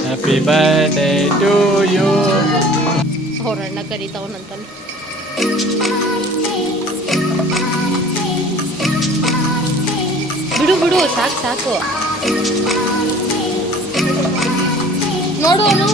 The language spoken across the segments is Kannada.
ಹ್ಯಾಪಿ ಬರ್ಡೇ ಟು ಯು ಅವರಣ್ಣ ಕರಿತಾವನಂತಾನೆ ಬಿಡು ಬಿಡು ಸಾಕು ಸಾಕು. ನೋಡು ಅವನು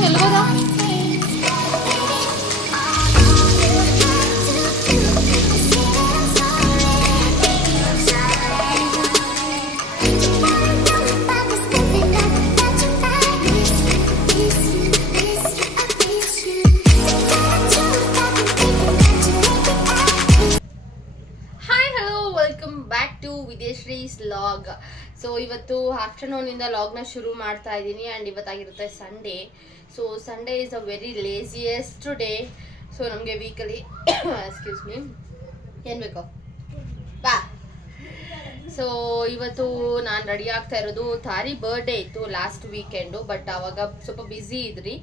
ಸೊ ಇವತ್ತು ಆಫ್ಟರ್ನೂನಿಂದ ಲಾಗ್ನ ಶುರು ಮಾಡ್ತಾ ಇದ್ದೀನಿ and ಇವತ್ತಾಗಿರುತ್ತೆ Sunday so Sunday is a very laziest day so ನಮಗೆ ವೀಕಲಿ ಎಕ್ಸ್ಕ್ಯೂಸ್ ಮೀ ಏನು ಬೇಕು? ಬಾ. ಸೊ ಇವತ್ತು ನಾನು ರೆಡಿ ಆಗ್ತಾ ಇರೋದು ತಾರಿ ಬರ್ಡೇ ಇತ್ತು ಲಾಸ್ಟ್ ವೀಕೆಂಡು ಬಟ್ ಅವಾಗ ಸ್ವಲ್ಪ ಬ್ಯುಸಿ ಇದ್ರಿ.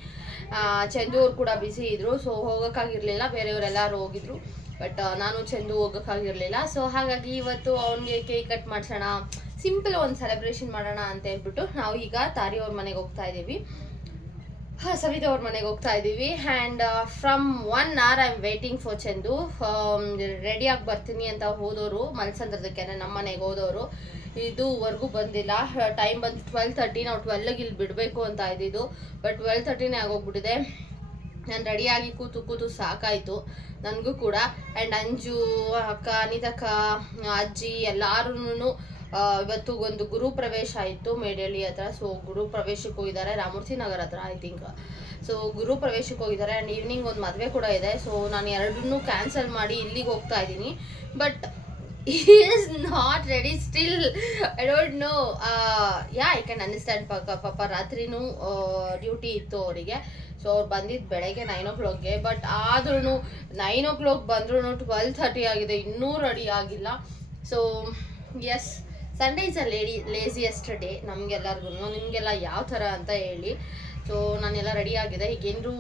ಚಂದು ಅವ್ರು ಕೂಡ ಬ್ಯುಸಿ ಇದ್ರು. ಸೊ ಹೋಗೋಕ್ಕಾಗಿರಲಿಲ್ಲ ಬೇರೆಯವರೆಲ್ಲರೂ ಹೋಗಿದ್ರು. ಬಟ್ ನಾನು ಚಂದು ಹೋಗೋಕ್ಕಾಗಿರಲಿಲ್ಲ. ಸೊ ಹಾಗಾಗಿ ಇವತ್ತು ಅವನಿಗೆ ಕೇಕ್ ಕಟ್ ಮಾಡ್ಸೋಣ. ಸಿಂಪಲ್ ಒಂದು ಸೆಲೆಬ್ರೇಷನ್ ಮಾಡೋಣ ಅಂತ ಹೇಳ್ಬಿಟ್ಟು ನಾವು ಈಗ ತಾರಿ ಅವ್ರ ಮನೆಗೆ ಹೋಗ್ತಾ ಇದ್ದೀವಿ. ಹಾಂ, ಸವಿತಾ ಅವ್ರ ಮನೆಗೆ ಹೋಗ್ತಾ ಇದ್ದೀವಿ. And from one hour I am waiting for Chandu. ರೆಡಿಯಾಗಿ ಬರ್ತೀನಿ ಅಂತ ಹೋದವರು ಮಲ್ಸಂದ್ರದಕ್ಕೆ ನಮ್ಮ ಮನೆಗೆ ಹೋದವರು ಇದುವರೆಗೂ ಬಂದಿಲ್ಲ. ಟೈಮ್ ಬಂದು ಟ್ವೆಲ್ ತರ್ಟಿ ನಾವು ಟ್ವೆಲ್ಗೆ ಇಲ್ಲಿ ಬಿಡಬೇಕು ಅಂತ ಇದ್ದಿದ್ದು. ಬಟ್ ಟ್ವೆಲ್ ತರ್ಟಿನೇ ಆಗೋಗ್ಬಿಟ್ಟಿದೆ. ನಾನು ರೆಡಿಯಾಗಿ ಕೂತು ಕೂತು ಸಾಕಾಯಿತು. ನನಗೂ ಕೂಡ. ಆ್ಯಂಡ್ ಅಂಜು, ಅಕ್ಕ, ಅನಿತಕ್ಕ, ಅಜ್ಜಿ ಎಲ್ಲರೂ ಇವತ್ತು ಒಂದು ಗುರು ಪ್ರವೇಶ ಆಯಿತು ಮೇಡಳ್ಳಿ ಹತ್ರ. ಸೊ ಗುರು ಪ್ರವೇಶಕ್ಕೆ ಹೋಗಿದ್ದಾರೆ ರಾಮೂರ್ತಿ ನಗರ ಹತ್ರ ಐ ಥಿಂಕ್ ಸೊ ಗುರು ಪ್ರವೇಶಕ್ಕೆ ಹೋಗಿದ್ದಾರೆ. ಆ್ಯಂಡ್ ಈವ್ನಿಂಗ್ ಒಂದು ಮದುವೆ ಕೂಡ ಇದೆ. ಸೊ ನಾನು ಎರಡನ್ನೂ ಕ್ಯಾನ್ಸಲ್ ಮಾಡಿ ಇಲ್ಲಿಗೆ ಹೋಗ್ತಾ ಇದ್ದೀನಿ. But is not ready still I don't know yeah I can understand ಪಾಪ ಪಾಪ ರಾತ್ರಿನೂ ಡ್ಯೂಟಿ ಇತ್ತು ಅವರಿಗೆ. ಸೊ ಅವ್ರು ಬಂದಿದ್ದು ಬೆಳಗ್ಗೆ ನೈನ್ ಓ ಕ್ಲಾಕ್ಗೆ ಬಟ್ ಆದ್ರೂ ನೈನ್ ಓ ಕ್ಲಾಕ್ ಬಂದ್ರೂ ಟ್ವೆಲ್ ಥರ್ಟಿ ಆಗಿದೆ. ಇನ್ನೂ ರೆಡಿ ಆಗಿಲ್ಲ. So yes Sunday is a lady laziest day ನಮಗೆಲ್ಲರಿಗೂ ನಿಮಗೆಲ್ಲ ಯಾವ ಥರ ಅಂತ ಹೇಳಿ. ಸೊ ನಾನೆಲ್ಲ ರೆಡಿ ಆಗಿದೆ. ಈಗ ಏನಾದ್ರು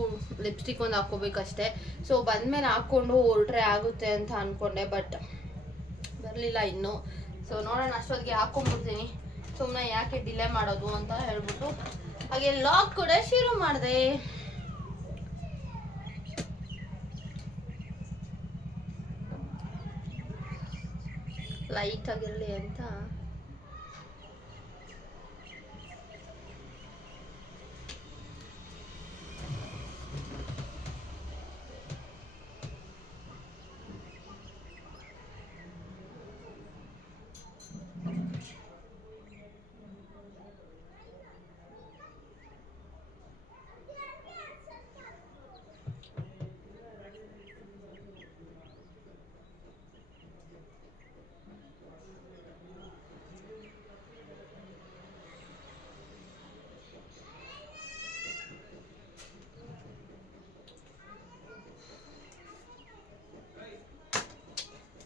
ಲಿಪ್ಸ್ಟಿಕ್ ಒಂದು ಹಾಕ್ಕೋಬೇಕಷ್ಟೇ. ಸೊ ಬಂದಮೇಲೆ ಹಾಕ್ಕೊಂಡು ಹೊರಟ್ರೆ ಆಗುತ್ತೆ ಅಂತ ಅಂದ್ಕೊಂಡೆ ಬಟ್ ಬರಲಿಲ್ಲ ಇನ್ನೂ. ಸೊ ನೋಡೋಣ, ಅಷ್ಟೊತ್ತಿಗೆ ಹಾಕ್ಕೊಂಡ್ಬಿಡ್ತೀನಿ. ಸುಮ್ಮನೆ ಯಾಕೆ ಡಿಲೇ ಮಾಡೋದು ಅಂತ ಹೇಳ್ಬಿಟ್ಟು. ಹಾಗೆ ಲಾಕ್ ಕೂಡ ಶುರು ಮಾಡಿದೆ. ಲೈಟ್ ಆಗಿರಲಿ ಅಂತ.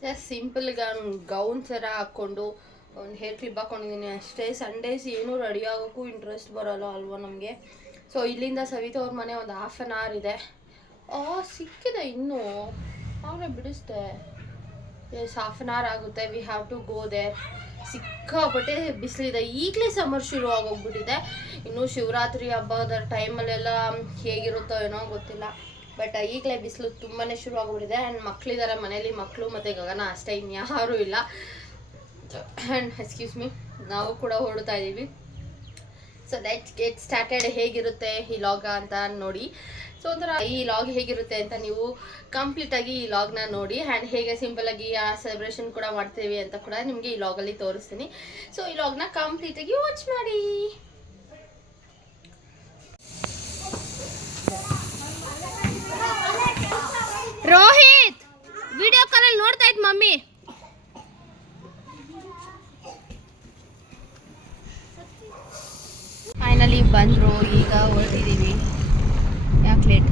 ಜಸ್ಟ್ ಸಿಂಪಲ್ ಗೌನ್ ಥರ ಹಾಕ್ಕೊಂಡು ಒಂದು ಹೇರ್ ಕ್ಲಿಪ್ ಹಾಕೊಂಡಿದ್ದೀನಿ ಅಷ್ಟೇ. ಸಂಡೇಸ್ ಏನೂ ರೆಡಿ ಆಗೋಕ್ಕೂ ಇಂಟ್ರೆಸ್ಟ್ ಬರೋಲ್ಲ ಅಲ್ವಾ ನಮಗೆ. ಸೊ ಇಲ್ಲಿಂದ ಸವಿತಾ ಅವ್ರ ಮನೆ ಒಂದು ಹಾಫ್ ಆನ್ ಅವರ್ ಇದೆ. ಆ, ಸಿಕ್ಕಿದೆ ಇನ್ನೂ. ಅವನೇ ಬಿಡಿಸ್ದೆ. ಎಸ್ ಹಾಫ್ ಆನ್ ಅವರ್ ಆಗುತ್ತೆ. We have to go there ಸಿಕ್ಕಾಪಟ್ಟೆ ಬಿಸಿಲಿದೆ. ಈಗಲೇ ಸಮರ್ ಶುರು ಆಗೋಗ್ಬಿಟ್ಟಿದೆ. ಇನ್ನು ಶಿವರಾತ್ರಿ ಹಬ್ಬದ ಟೈಮಲ್ಲೆಲ್ಲ ಹೇಗಿರುತ್ತೋ ಏನೋ ಗೊತ್ತಿಲ್ಲ. ಬಟ್ ಈಗಲೇ ಬಿಸಿಲು ತುಂಬಾ ಶುರು ಆಗೋಗ್ಬಿಟ್ಟಿದೆ ಆ್ಯಂಡ್ ಮಕ್ಕಳಿದ್ದಾರೆ ಮನೇಲಿ ಮಕ್ಕಳು ಮತ್ತು ಗಗನ ಅಷ್ಟೇ, ಇನ್ಯಾರೂ ಇಲ್ಲ. ಆ್ಯಂಡ್ ಎಕ್ಸ್ಕ್ಯೂಸ್ ಮೀ ನಾವು ಕೂಡ ಹೊರಡ್ತಾ ಇದ್ದೀವಿ. ಸೊ ದಟ್ ಗೆಟ್ ಸ್ಟಾರ್ಟೆಡ್ ಹೇಗಿರುತ್ತೆ ಈ ಲಾಗ ಅಂತ ನೋಡಿ. ಸೊ ಒಂಥರ ಈ ಲಾಗ್ ಹೇಗಿರುತ್ತೆ ಅಂತ ನೀವು ಕಂಪ್ಲೀಟ್ ಆಗಿ ಈ ಲಾಗ್ನ ನೋಡಿ. ಆ್ಯಂಡ್ ಹೇಗೆ ಸಿಂಪಲ್ ಆಗಿ ಆ ಸೆಲೆಬ್ರೇಷನ್ ಕೂಡ ಮಾಡ್ತೀವಿ ಅಂತ ಕೂಡ ನಿಮಗೆ ಈ ಲಾಗಲ್ಲಿ ತೋರಿಸ್ತೀನಿ. ಸೊ ಈ ಲಾಗ್ನ ಕಂಪ್ಲೀಟಾಗಿ ವಾಚ್ ಮಾಡಿ. ರೋಹಿತ್! ವಿಡಿಯೋ ಅಲ್ಲಿ ನೋಡ್ತಾ ಇದ್ ಮಮ್ಮಿ. ಫೈನಲಿ ಬಂದರು ಈಗ ಹೊರಟಿದ್ದೀವಿ ಯಾಕೆ late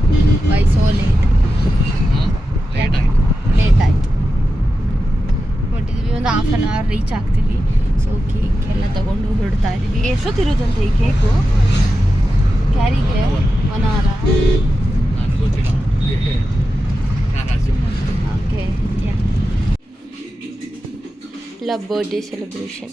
by so late late ಆಯ್ತು. ಲೇಟ್ ಆಯಿತು? ಹೊರಟಿದ್ದೀವಿ ಒಂದು ಹಾಫ್ ಆನ್ ಅವರ್ ರೀಚ್ ಆಗ್ತೀವಿ ಸೊ ಕೇಕ್ ಎಲ್ಲ ತಗೊಂಡು ಹೊರಡ್ತಾ ಇದ್ದೀವಿ ಎಷ್ಟೊತ್ತಿರೋದಂತೆ ಈ cake ಕ್ಯಾರಿಗೆ one hour love birthday celebration.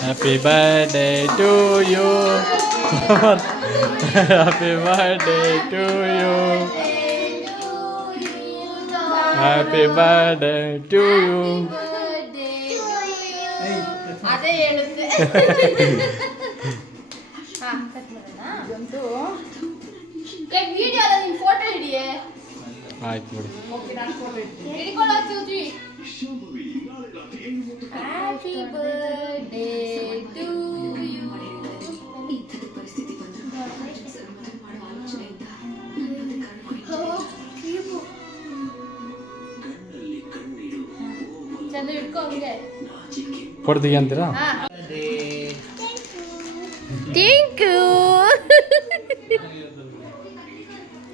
Happy birthday to you. Happy birthday to you. ಏ, video ಅಲ್ಲ, ಯು photo ಹಿಡಿಯೇ. ಆಯ್ತು ಬಿಡಿ. ಕೊಡ್ತೀವಿ ಅಂತೀರಾ ಹಾ. ಥ್ಯಾಂಕ್ ಯು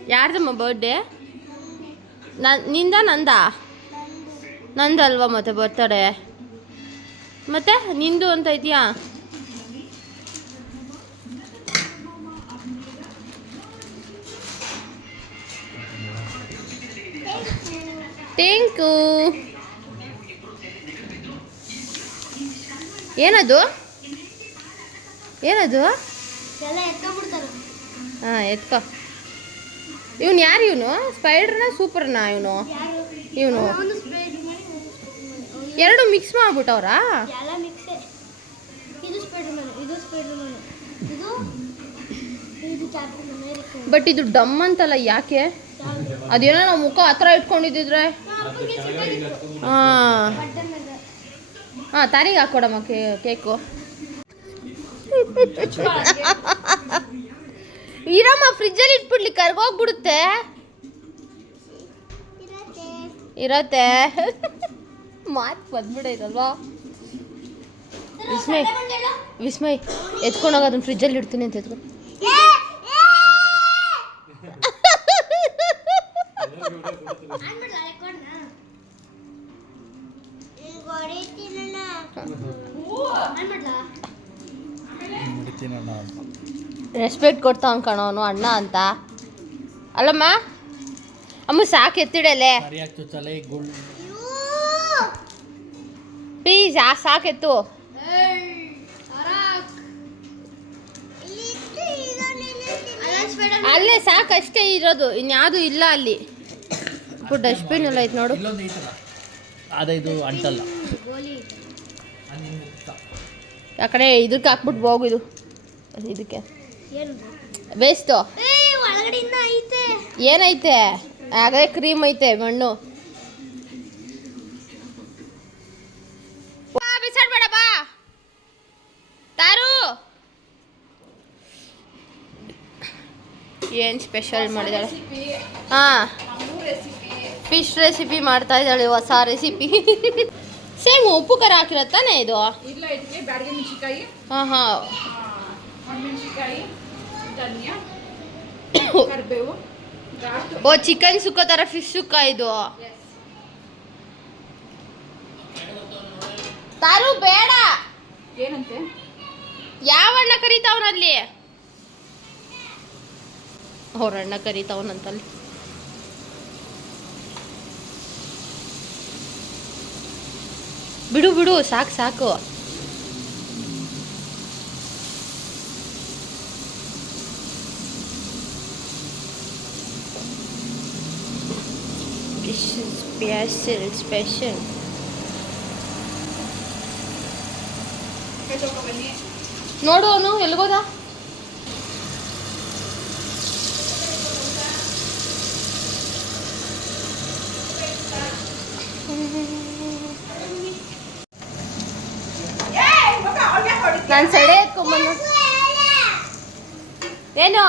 ಯಾರ್ದಮ್ಮ ಬರ್ಡೇ ನನ್ನಿಂದ ನಂದ? ನಂದಲ್ವಾ ಮತ್ತೆ ಬರ್ತಾಳೆ ಮತ್ತೆ ನಿಂದು ಅಂತ ಇದೆಯಾ? ಥ್ಯಾಂಕ್ ಯು ಏನದು? ಏನದು? ಹಾ ಎತ್ಕ. ಇವನು ಯಾರು ಇವನು? ಸ್ಪೈಡ್ರನ ಸೂಪರ್ನಾ ಇವನು? ಇವನು? ಎರಡು ಮಿಕ್ಸ್ ಮಾಡ್ಬಿಟ್ಟವ್ರಾ ಬಟ್ ಇದು ಡಮ್ ಅಂತಲ್ಲ ಯಾಕೆ? ಅದೇನೋ ನಾವು ಮುಖ ಹತ್ರ ಇಟ್ಕೊಂಡಿದ್ದಿದ್ರೆ. ಹಾಂ. ಹಾಂ ತಾರಿಗೆ ಹಾಕೊಡಮ್ಮ ಕೇ, ಕೇಕು. ಇರಮ್ಮ ಫ್ರಿಜ್ಜಲ್ಲಿ ಇಟ್ಬಿಡ್ಲಿ, ಕರ್ಗೋಗ್ಬಿಡುತ್ತೆ. ಇರತ್ತೆ. ಇರತ್ತೆ ಮಾತು ಬಂದ್ಬಿಡೈತಲ್ವಾ ವಿಸ್ಮಯ್ ವಿಸ್ಮಯ್, ಎತ್ಕೊಂಡೋಗ ಅದನ್ನ ಫ್ರಿಜ್ಜಲ್ಲಿ ಇಡ್ತೀನಿ ಅಂತ ಎತ್ಕೊಂಡು ರೆಸ್ಪೆಕ್ಟ್ ಕೊಡ್ತಾ ಕಣೋ ಅವನು, ಅಣ್ಣ ಅಂತ. ಅಲ್ಲಮ್ಮ? ಅಮ್ಮ ಸಾಕು, ಎತ್ತಿಡಲೆ. ಪ್ಲೀಸ್ ಆ ಸಾಕೆತ್ತು ಅಲ್ಲೇ ಸಾಕು, ಅಷ್ಟೇ ಇರೋದು. ಇನ್ಯಾವುದು ಇಲ್ಲ ಅಲ್ಲಿ. ಡಸ್ಟ್ಬಿನ್ ಎಲ್ಲ ಐತೆ ನೋಡು. ಅದೇ ಇದು ಅಂಟಲ್ಲ. ಆ ಕಡೆ ಇದಕ್ಕೆ ಹಾಕ್ಬಿಟ್ಟು ಹೋಗು ಇದು. ಇದಕ್ಕೆ. ಏನು ವೇಸ್ಟು ಏನೈತೆ? ಆಗಲೇ ಕ್ರೀಮ್ ಐತೆ ಮಣ್ಣು. ಬಿಸಾಡ್ಬೇಡ ಬಾ. ತಾರು. ಏನು ಸ್ಪೆಷಲ್ ಮಾಡಿದಾಳೆ? ಹಾಂ. ಫಿಶ್ ರೆಸಿಪಿ ಮಾಡ್ತಾ ಇದ್ದಾಳೆ ಹೊಸ ರೆಸಿಪಿ ಸೇಮ್ ಉಪ್ಪು ಖಾರ ಹಾಕಿರತ್ತಾನೆ ಇದು? ಇಲ್ಲ ಇದಕ್ಕೆ ಬ್ಯಾಡಗೆ ಮೆಣಸಿನ್ಕಾಯಿ. ಹಾಂ ಹಾಂ. ಧನಿಯಾ ಕರಿಬೇವು ಓ ಚಿಕನ್ ಸುಕ್ಕ ಥರ ಫಿಶ್ ಸುಕ್ಕ ಇದು? ತಾರು ಬೇಡ. ಏನಂತೆ? ಯಾವ ಅಣ್ಣ ಕರೀತಾವನಲ್ಲಿ ಅವ್ರ ಅಣ್ಣ ಕರೀತಾವನಂತಲ್ಲಿ ಬಿಡು ಬಿಡು ಸಾಕು ಸಾಕು. ಸ್ಪೆಷಲ್ ಸ್ಪೆಷಲ್ ನೋಡು ಅವನು ಎಲ್ಗೋದ ನಾನು ಸಡೆ ಎತ್ಕೊಂಬಂದು ಏನು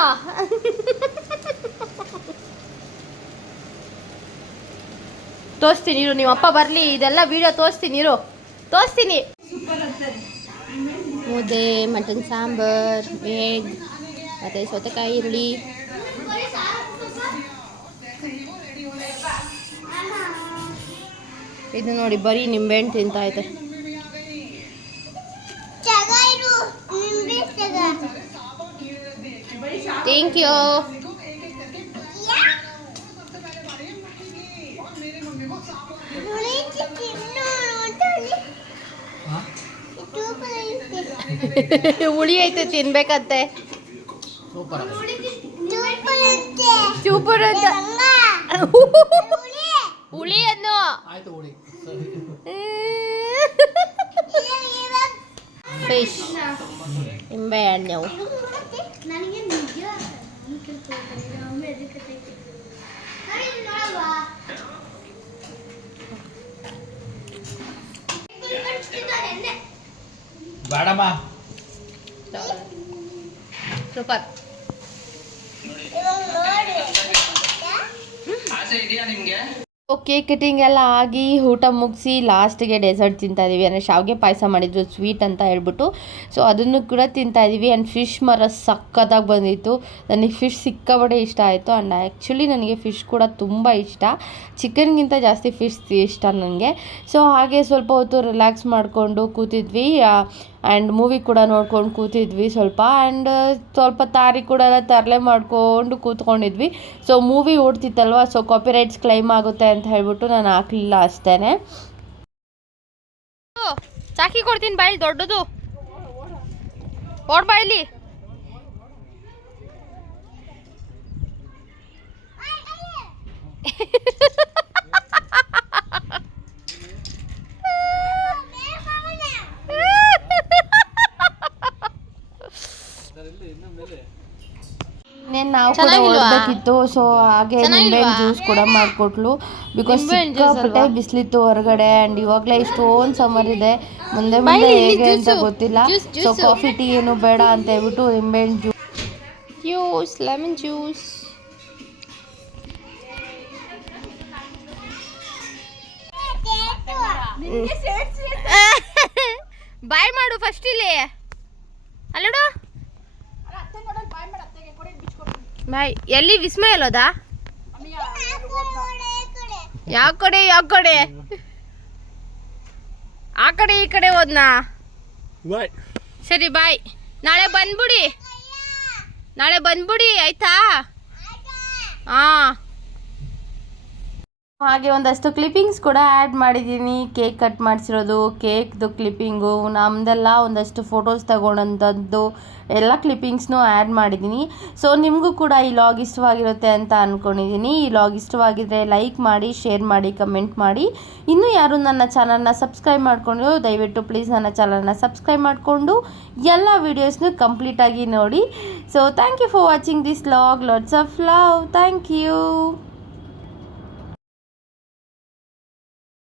ತೋರಿಸ್ತೀನಿ ಇರು ನಿಮ್ಮ ಅಪ್ಪ ಬರಲಿ ಇದೆಲ್ಲ ವಿಡಿಯೋ ತೋರಿಸ್ತೀನಿ ಇರು. ತೋರಿಸ್ತೀನಿ. ಮುದ್ದೆ ಮಟನ್ ಸಾಂಬಾರ್ ಎಗ್ ಮತ್ತು ಸೌತೆಕಾಯಿ ಈರುಳ್ಳಿ. ಇದು ನೋಡಿ ಬರೀ ನಿಂಬೆಹಣ್ಣು ತಿಂತಾ ಐತೆ ಚಗ ಇರು ನಿಂಬೆ ಚಗ ಥ್ಯಾಂಕ್ ಯು ಉಳಿಸಿ ತಿನ್ನು ನೋಡ್ತಾನೆ ಸೂಪರ್ ಐತೆ ಹುಳಿ ಐತೆ ತಿನ್ಬೇಕಂತೆ. ಸೂಪರ್ ಸೂಪರ್ ಐತೆ ಸೂಪರ್ ಅಂತ. ಗಂಗಾ ಉಳಿ ಹುಳಿ. ಅನ್ನು ಆಯ್ತು ಹುಳಿ ಸರಿ ಇವಾಗ ಫಿಶ್ ನಿಂಬೆ ಹಣ್ಣು ಬೇಡಮ್ಮ. ಸೂಪರ್. ಇದೆಯಾ ನೋಡಿ ಕೇಕ್ ಕಟಿಂಗ್ ಎಲ್ಲ ಆಗಿ ಊಟ ಮುಗಿಸಿ ಲಾಸ್ಟಿಗೆ ಡೆಸರ್ಟ್ ತಿಂತಾ ಇದ್ದೀವಿ ಅಂದರೆ ಶಾವಿಗೆ ಪಾಯಸ ಮಾಡಿದ್ರು ಸ್ವೀಟ್ ಅಂತ ಹೇಳ್ಬಿಟ್ಟು. ಸೊ ಅದನ್ನು ಕೂಡ ತಿಂತಾ ಇದ್ದೀವಿ ಆ್ಯಂಡ್ ಫಿಶ್ ಮರ ಸಕ್ಕತ್ತಾಗಿ ಬಂದಿತ್ತು. ನನಗೆ ಫಿಶ್ ಸಿಕ್ಕಾಬಡೆ ಇಷ್ಟ ಆಯಿತು. ಆ್ಯಂಡ್ ಆ್ಯಕ್ಚುಲಿ ನನಗೆ ಫಿಶ್ ಕೂಡ ತುಂಬ ಇಷ್ಟ. ಚಿಕನ್ಗಿಂತ ಜಾಸ್ತಿ ಫಿಶ್ ಇಷ್ಟ ನನಗೆ. ಸೊ ಹಾಗೆ ಸ್ವಲ್ಪ ಹೊತ್ತು ರಿಲ್ಯಾಕ್ಸ್ ಮಾಡಿಕೊಂಡು ಕೂತಿದ್ವಿ. ಆ್ಯಂಡ್ ಮೂವಿ ಕೂಡ ನೋಡ್ಕೊಂಡು ಕೂತಿದ್ವಿ ಸ್ವಲ್ಪ. ಆ್ಯಂಡ್ ಸ್ವಲ್ಪ ತಾರಿ ಕೂಡ ಎಲ್ಲ ತರಲೆ ಮಾಡಿಕೊಂಡು ಕೂತ್ಕೊಂಡಿದ್ವಿ. ಸೊ ಮೂವಿ ಓಡ್ತಿತ್ತಲ್ವ? ಸೊ ಕಾಪಿರೈಟ್ಸ್ ಕ್ಲೈಮ್ ಆಗುತ್ತೆ ಅಂತ ಹೇಳ್ಬಿಟ್ಟು ನಾನು ಹಾಕಲಿಲ್ಲ ಅಷ್ಟೇ ಚಾಕಿ ಕೊಡ್ತೀನಿ ಬಾಯಿಲಿ ದೊಡ್ಡದು. ಓಡ್ ಬಾಯಿಲಿ ಓಡಬೇಕಿತ್ತು ಸೊ ಹಾಗೆ ನಿಂಬೆಹಣ್ಣು ಜ್ಯೂಸ್ ಕೂಡ ಮಾಡಿಕೊಟ್ಲು. ಬಿಕಾಸ್ ಸಿಕ್ಕಾಪಟ್ಟೆ ಬಿಸಿಲಿತ್ತು ಹೊರಗಡೆ ಆ್ಯಂಡ್ ಇವಾಗಲೇ ಇಷ್ಟೊಂದು ಸಮ್ಮರ್ ಇದೆ. ಮುಂದೆ ಮುಂದೆ ಹೇಗೆ ಅಂತ ಗೊತ್ತಿಲ್ಲ. ಸೊ ಕಾಫಿ ಟೀ ಏನು ಬೇಡ ಅಂತ ಹೇಳ್ಬಿಟ್ಟು ನಿಂಬೆಹಣ್ಣು ಜ್ಯೂಸ್ ಜ್ಯೂಸ್ ಲೆಮನ್ ಜ್ಯೂಸ್ ಬಾಯ್ ಮಾಡು ಫಸ್ಟ್ ಇಲ್ಲಿ. ಅಲ್ಲಡು? ಬಾಯ್ ಎಲ್ಲಿ ವಿಸ್ಮಯ ಅಲ್ಲೋದಾ ಯಾವ ಕಡೆ ಯಾವ ಕಡೆ? ಆ ಕಡೆ ಈ ಕಡೆ ಹೋದ್ನಾ? ಸರಿ ಬಾಯ್. ನಾಳೆ ಬಂದ್ಬಿಡಿ. ನಾಳೆ ಬಂದ್ಬಿಡಿ ಆಯ್ತಾ? ಹಾ ಹಾಗೆ ಒಂದಷ್ಟು ಕ್ಲಿಪ್ಪಿಂಗ್ಸ್ ಕೂಡ ಆ್ಯಡ್ ಮಾಡಿದ್ದೀನಿ. ಕೇಕ್ ಕಟ್ ಮಾಡಿಸಿರೋದು ಕೇಕ್ದು ಕ್ಲಿಪ್ಪಿಂಗು ನಮ್ಮದೆಲ್ಲ ಒಂದಷ್ಟು ಫೋಟೋಸ್ ತಗೊಂಡಂಥದ್ದು, ಎಲ್ಲ ಕ್ಲಿಪ್ಪಿಂಗ್ಸ್ನೂ ಆ್ಯಡ್ ಮಾಡಿದ್ದೀನಿ. ಸೊ ನಿಮಗೂ ಕೂಡ ಈ ಲಾಗ್ ಇಷ್ಟವಾಗಿರುತ್ತೆ ಅಂತ ಅಂದ್ಕೊಂಡಿದ್ದೀನಿ ಈ ಲಾಗ್ ಇಷ್ಟವಾಗಿದ್ದರೆ ಲೈಕ್ ಮಾಡಿ ಶೇರ್ ಮಾಡಿ ಕಮೆಂಟ್ ಮಾಡಿ. ಇನ್ನೂ ಯಾರು ನನ್ನ ಚಾನಲ್ನ ಸಬ್ಸ್ಕ್ರೈಬ್ ಮಾಡಿಕೊಂಡು ದಯವಿಟ್ಟು ಪ್ಲೀಸ್ ನನ್ನ ಚಾನಲ್ನ ಸಬ್ಸ್ಕ್ರೈಬ್ ಮಾಡಿಕೊಂಡು ಎಲ್ಲ ವೀಡಿಯೋಸ್ನು ಕಂಪ್ಲೀಟಾಗಿ ನೋಡಿ. So thank you for watching this log lots of love thank you